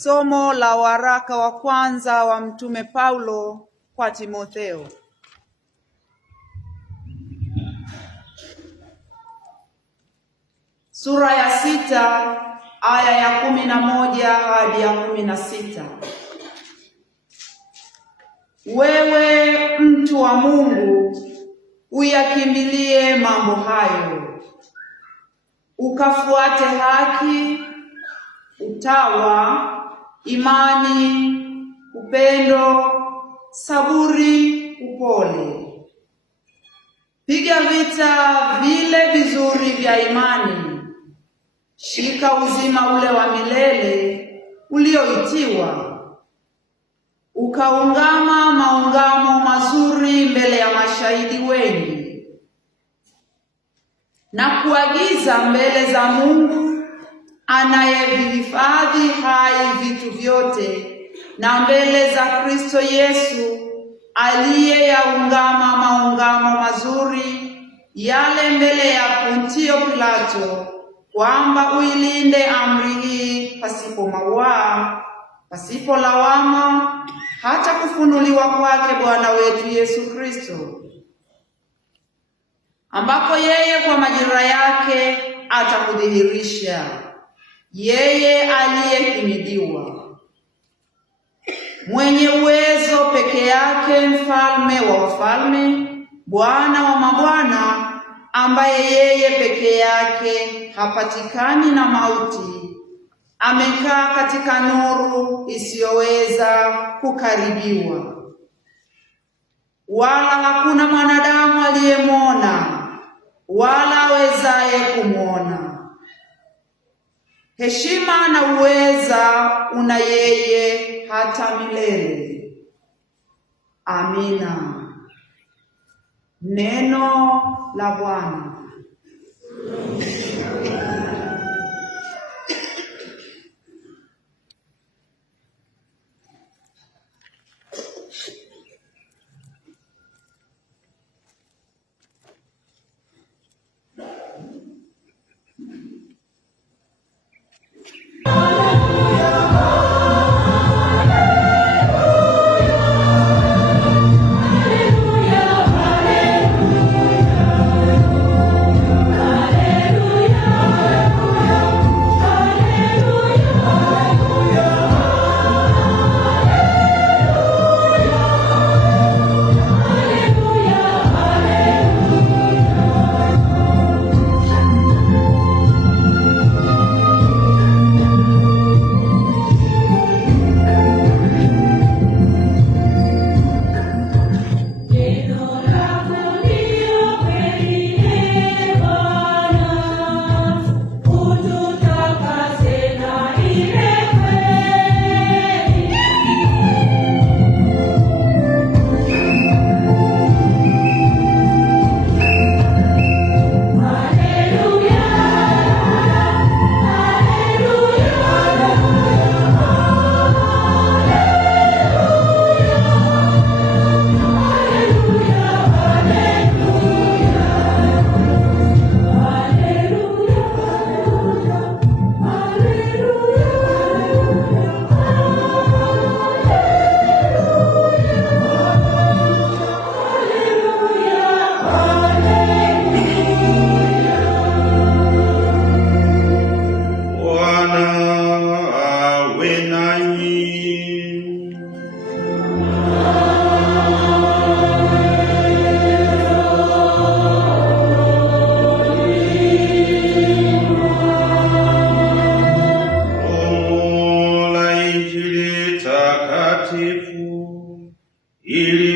Somo la waraka wa kwanza wa Mtume Paulo kwa Timotheo. Sura ya 6 aya ya 11 hadi ya 16. Wewe mtu wa Mungu, uyakimbilie mambo hayo, ukafuate haki, utawa, imani, upendo, saburi, upole. Piga vita vile vizuri vya imani. Shika uzima ule wa milele ulioitiwa, ukaungama maungamo mazuri mbele ya mashahidi wengi, na kuagiza mbele za Mungu anayevihifadhi hai vitu vyote, na mbele za Kristo Yesu aliyeyaungama maungamo mazuri yale mbele ya Pontio Pilato, kwamba uilinde amri hii pasipo mawaa, pasipo lawama, hata kufunuliwa kwake Bwana wetu Yesu Kristo, ambapo yeye kwa majira yake atakudhihirisha, yeye aliyehimidiwa, mwenye uwezo peke yake, mfalme wa wafalme, Bwana wa mabwana, ambaye yeye peke yake hapatikani na mauti, amekaa katika nuru isiyoweza kukaribiwa, wala hakuna mwanadamu aliyemwona wala awezaye kumwona. Heshima na uweza una yeye hata milele. Amina. Neno la Bwana.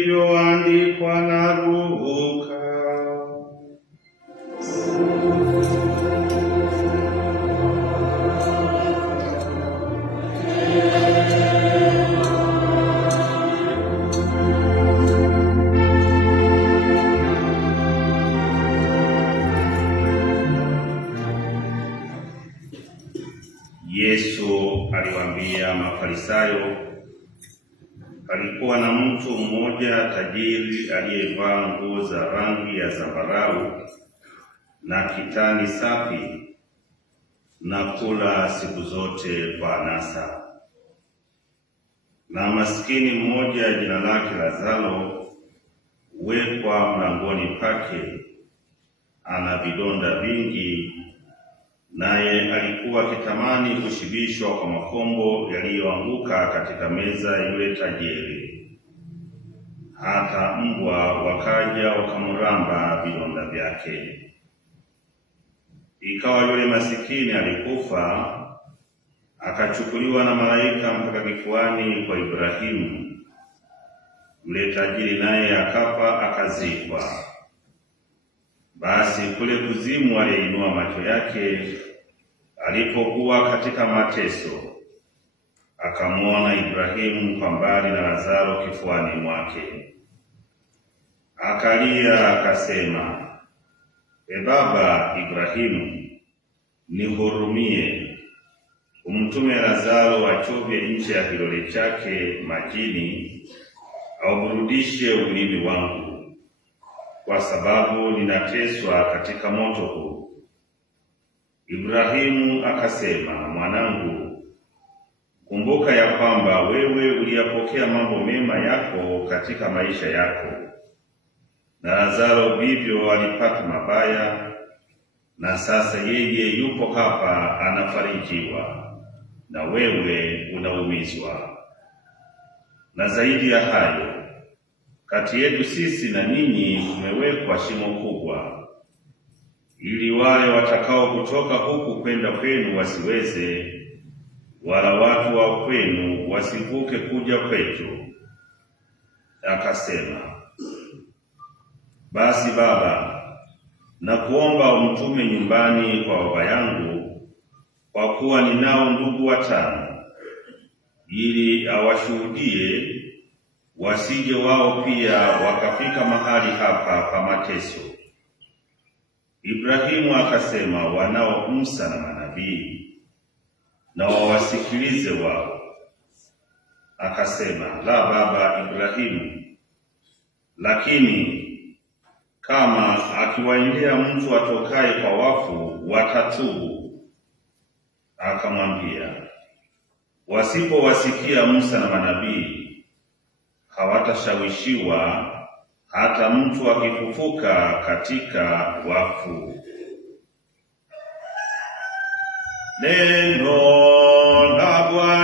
Ilivyoandikwa na Luka. Yesu aliwaambia Mafarisayo, palikuwa na mtu mmoja tajiri aliyevaa nguo za rangi ya zambarau na kitani safi, na kula siku zote kwa anasa. na maskini mmoja jina lake Lazaro huwekwa mlangoni pake, ana vidonda vingi, naye alikuwa akitamani kushibishwa kwa makombo yaliyoanguka katika meza ya yule tajiri. Hata mbwa wakaja wakamramba vidonda vyake. Ikawa yule masikini alikufa, akachukuliwa na malaika mpaka kifuani kwa Ibrahimu. Yule tajiri naye akafa, akazikwa. Basi kule kuzimu aliinua macho yake alipokuwa katika mateso, akamwona Ibrahimu kwa mbali na Lazaro kifuani mwake. Akalia akasema, E Baba Ibrahimu, nihurumie, umtume Lazaro achovye ncha ya kidole chake majini, auburudishe ulimi wangu, kwa sababu ninateswa katika moto huu. Ibrahimu akasema, Mwanangu, kumbuka ya kwamba wewe uliyapokea mambo mema yako katika maisha yako, na Lazaro vivyo alipata mabaya, na sasa yeye yupo hapa anafarijiwa, na wewe unaumizwa. Na zaidi ya hayo, kati yetu sisi na ninyi kumewekwa shimo kubwa, ili wale watakao kutoka huku kwenda kwenu wasiweze, wala watu wa kwenu wasivuke kuja kwetu. Akasema, Basi Baba, nakuomba umtume nyumbani kwa baba yangu, kwa kuwa ninao ndugu 5, ili awashuhudie, wasije wao pia wakafika mahali hapa pa mateso. Ibrahimu akasema, wanao Musa na manabii, na wawasikilize wao. Akasema, La, Baba Ibrahimu, lakini kama akiwaendea mtu atokaye kwa wafu, watatubu. Akamwambia, wasipowasikia Musa na manabii, hawatashawishiwa hata mtu akifufuka katika wafu. Neno la Bwana.